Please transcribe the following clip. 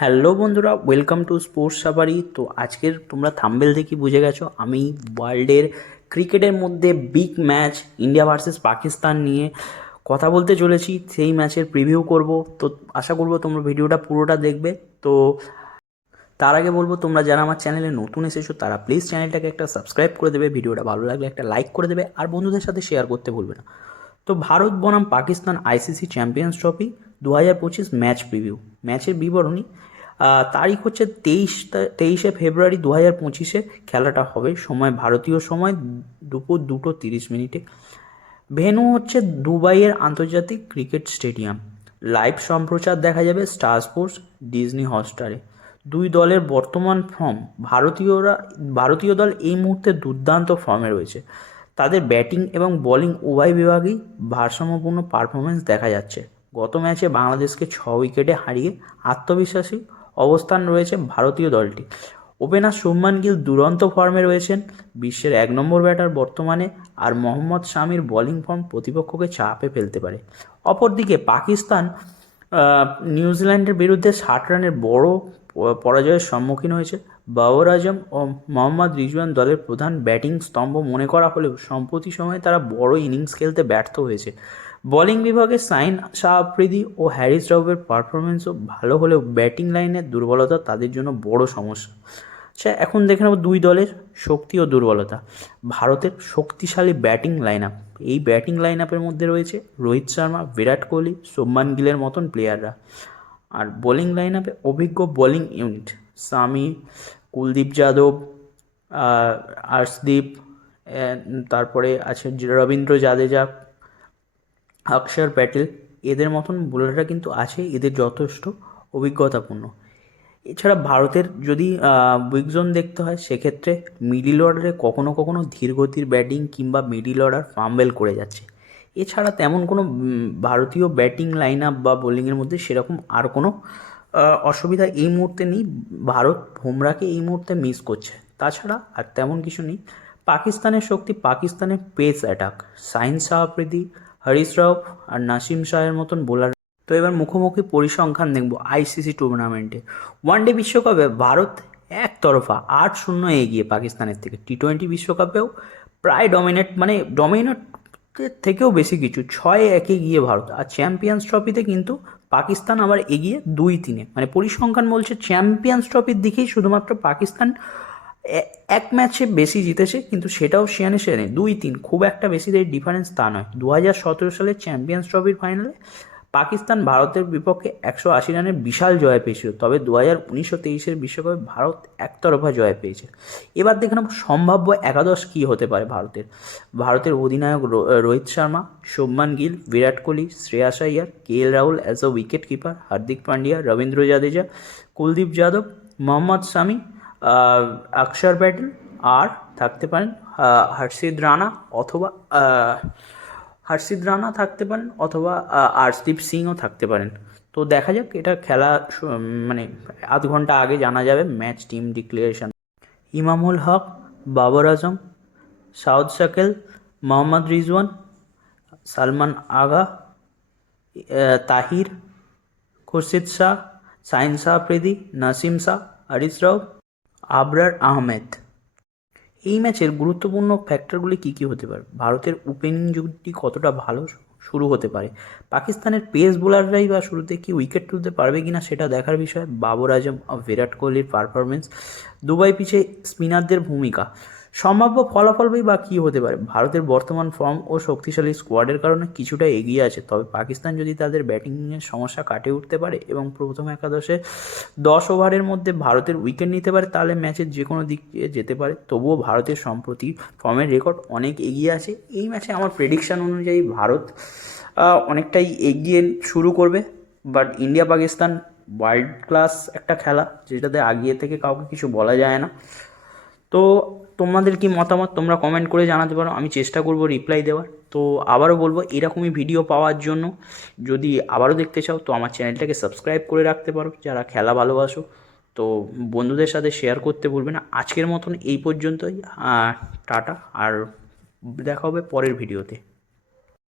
Hello বন্ধুরা, welcome to sports safari. তো আজকের তোমরা থাম্বনেল দেখে বুঝে গেছো আমি ওয়ার্ল্ডের ক্রিকেটের মধ্যে big match India versus Pakistan নিয়ে কথা বলতে চলেছি। সেই ম্যাচের প্রিভিউ করব। তো আশা করবো তোমরা ভিডিওটা পুরোটা দেখবে। তো তার আগে বলবো, তোমরা যারা আমার চ্যানেলে নতুন এসেছো তারা প্লিজ চ্যানেলটাকে একটা সাবস্ক্রাইব করে দেবে, ভিডিওটা ভালো লাগলে একটা লাইক করে দেবে, আর বন্ধুদের সাথে শেয়ার করতে ভুলবে না। তো ভারত বনাম Pakistan ICC champions trophy 2025 match preview. ম্যাচের বিবরণী। তারিখ হচ্ছে 23শে ফেব্রুয়ারি 2025-এ খেলাটা হবে। সময় ভারতীয় সময় দুপুর 2:30। ভেন্যু হচ্ছে দুবাইয়ের আন্তর্জাতিক ক্রিকেট স্টেডিয়াম। লাইভ সম্প্রচার দেখা যাবে স্টার স্পোর্টস, ডিজনি হটস্টারে। দুই দলের বর্তমান ফর্ম। ভারতীয় দল এই মুহূর্তে দুর্দান্ত ফর্মে রয়েছে। তাদের ব্যাটিং এবং বোলিং উভয় বিভাগেই ভারসাম্যপূর্ণ পারফরমেন্স দেখা যাচ্ছে। গত ম্যাচে বাংলাদেশকে 6 উইকেটে হারিয়ে আত্মবিশ্বাসী অবস্থান রয়েছে ভারতীয় দলটি। ওপেনার শুভমান গিল দুরন্ত ফর্মে রয়েছেন, বিশ্বের 1 নম্বর ব্যাটার বর্তমানে। আর মোহাম্মদ শামির বোলিং ফর্ম প্রতিপক্ষকে চাপে ফেলতে পারে। অপরদিকে পাকিস্তান নিউজিল্যান্ডের বিরুদ্ধে 60 রানের বড় পরাজয়ের সম্মুখীন হয়েছে। বাবর আজম ও মোহাম্মদ রিজওয়ান দলের প্রধান ব্যাটিং স্তম্ভ মনে করা হলেও সম্প্রতি সময়ে তারা বড় ইনিংস খেলতে ব্যর্থ হয়েছে। বোলিং বিভাগে সাইন শাহ আফ্রিদি ও হ্যারিস রাউফের পারফরমেন্সও ভালো হলেও ব্যাটিং লাইনের দুর্বলতা তাদের জন্য বড় সমস্যা। আচ্ছা, এখন দেখে নেব দুই দলের শক্তি ও দুর্বলতা। ভারতের শক্তিশালী ব্যাটিং লাইন আপ। এই ব্যাটিং লাইন আপের মধ্যে রয়েছে রোহিত শর্মা, বিরাট কোহলি, শুভমান গিলের মতন প্লেয়াররা। আর বোলিং লাইন আপে অভিজ্ঞ বোলিং ইউনিট সামি, কুলদীপ যাদব, আর্শদীপ, তারপরে আছে রবীন্দ্র জাদেজা, অক্ষর প্যাটেল। এদের মতন বোলাররা কিন্তু আছে, এদের যথেষ্ট অভিজ্ঞতাপূর্ণ। এছাড়া ভারতের যদি উইক জোন দেখতে হয়, সেক্ষেত্রে মিডিল অর্ডারে কখনো কখনো ধীরগতির ব্যাটিং কিংবা মিডিল অর্ডার ফাম্বেল করে যাচ্ছে। এছাড়া তেমন কোনো ভারতীয় ব্যাটিং লাইন আপ বা বোলিংয়ের মধ্যে সেরকম আর কোনো অসুবিধা এই মুহূর্তে নেই। ভারত বুমরাকে এই মুহূর্তে মিস করছে, তাছাড়া আর তেমন কিছু নেই। পাকিস্তানের শক্তি, পাকিস্তানের পেস অ্যাটাক। সাইন শাহ আফ্রিদি, হরিশ রাউফ আর নাসিম শাহের মতন বোলার। তো এবার মুখোমুখি পরিসংখ্যান দেখব আইসিসি টুর্নামেন্টে। ওয়ানডে বিশ্বকাপে ভারত একতরফা 8-0 এগিয়ে পাকিস্তানের থেকে। টি-20 বিশ্বকাপেও প্রায় ডমিনেটের থেকেও বেশি কিছু, 6-1 গিয়ে ভারত। আর চ্যাম্পিয়ন্স ট্রফিতে কিন্তু পাকিস্তান আবার এগিয়ে 2-3। মানে পরিসংখ্যান বলছে চ্যাম্পিয়ন্স ট্রফির দিকেই শুধুমাত্র পাকিস্তান এক ম্যাচে বেশি জিতেছে, কিন্তু সেটাও সেয়ানে 2-3, খুব একটা বেশি ডিফারেন্স তা নয়। 2017 সালে চ্যাম্পিয়ন্স ট্রফির ফাইনালে পাকিস্তান ভারতের বিপক্ষে 180 রানের বিশাল জয় পেয়েছিল, তবে 2019-23 বিশ্বকাপে ভারত একতরফা জয় পেয়েছে। এবার দেখে নেব সম্ভাব্য একাদশ কী হতে পারে ভারতের অধিনায়ক Rohit Sharma, Shubman Gill, Virat Kohli, Shreyas Iyer, KL Rahul as a wicket keeper, Hardik Pandya, Ravindra Jadeja, Kuldeep Yadav, Mohammed Shami, Axar Patel, আর থাকতে পারেন হর্ষিত রানা থাকতে পারেন, অথবা আর্শদীপ সিংও থাকতে পারেন। তো দেখা যাক, এটা খেলা মানে আধ ঘন্টা আগে জানা যাবে ম্যাচ টিম ডিক্লারেশন। ইমামুল হক, বাবর আজম, সাউদ শাকেল, মোহাম্মদ রিজওয়ান, সালমান আগা, তাহির, খুরশিদ শাহ, সাইন শাহ আফ্রিদি, নাসিম শাহ, হরিশ রাউফ, আবরার আহমেদ। এই ম্যাচের গুরুত্বপূর্ণ ফ্যাক্টরগুলি কী কী হতে পারে? ভারতের ওপেনিং জুটি কতটা ভালো শুরু হতে পারে? পাকিস্তানের পেস বোলাররাই বা শুরুতে কি উইকেট তুলতে পারবে কিনা সেটা দেখার বিষয়। বাবর আজম ও বিরাট কোহলির পারফরমেন্স, দুবাই পিচে স্পিনারদের ভূমিকা, সম্ভাব্য ফলাফল বা কী হতে পারে? ভারতের বর্তমান ফর্ম ও শক্তিশালী স্কোয়াডের কারণে কিছুটা এগিয়ে আছে, তবে পাকিস্তান যদি তাদের ব্যাটিংয়ের সমস্যা কাটিয়ে উঠতে পারে এবং প্রথম একাদশে 10 ওভারের মধ্যে ভারতের উইকেট নিতে পারে, তাহলে ম্যাচের যে কোনো দিক দিয়ে যেতে পারে। তবুও ভারতের সম্প্রতি ফর্মের রেকর্ড অনেক এগিয়ে আছে। এই ম্যাচে আমার প্রেডিকশান অনুযায়ী ভারত অনেকটাই এগিয়ে শুরু করবে। But India Pakistan world class একটা খেলা, যেটাতে আগিয়ে থেকে কাউকে কিছু বলা যায় না। তো তোমাদের কি মতামত তোমরা কমেন্ট করে জানাতে পারো, আমি চেষ্টা করব রিপ্লাই দেওয়ার। তো আবারও বলবো, এরকমই ভিডিও পাওয়ার জন্য যদি আবারও দেখতে চাও তো আমার চ্যানেলটাকে সাবস্ক্রাইব করে রাখতে পারো যারা খেলা ভালোবাসো। তো বন্ধুদের সাথে শেয়ার করতে ভুলবে না। আজকের মতন এই পর্যন্তই। টাটা, আর দেখা হবে পরের ভিডিওতে।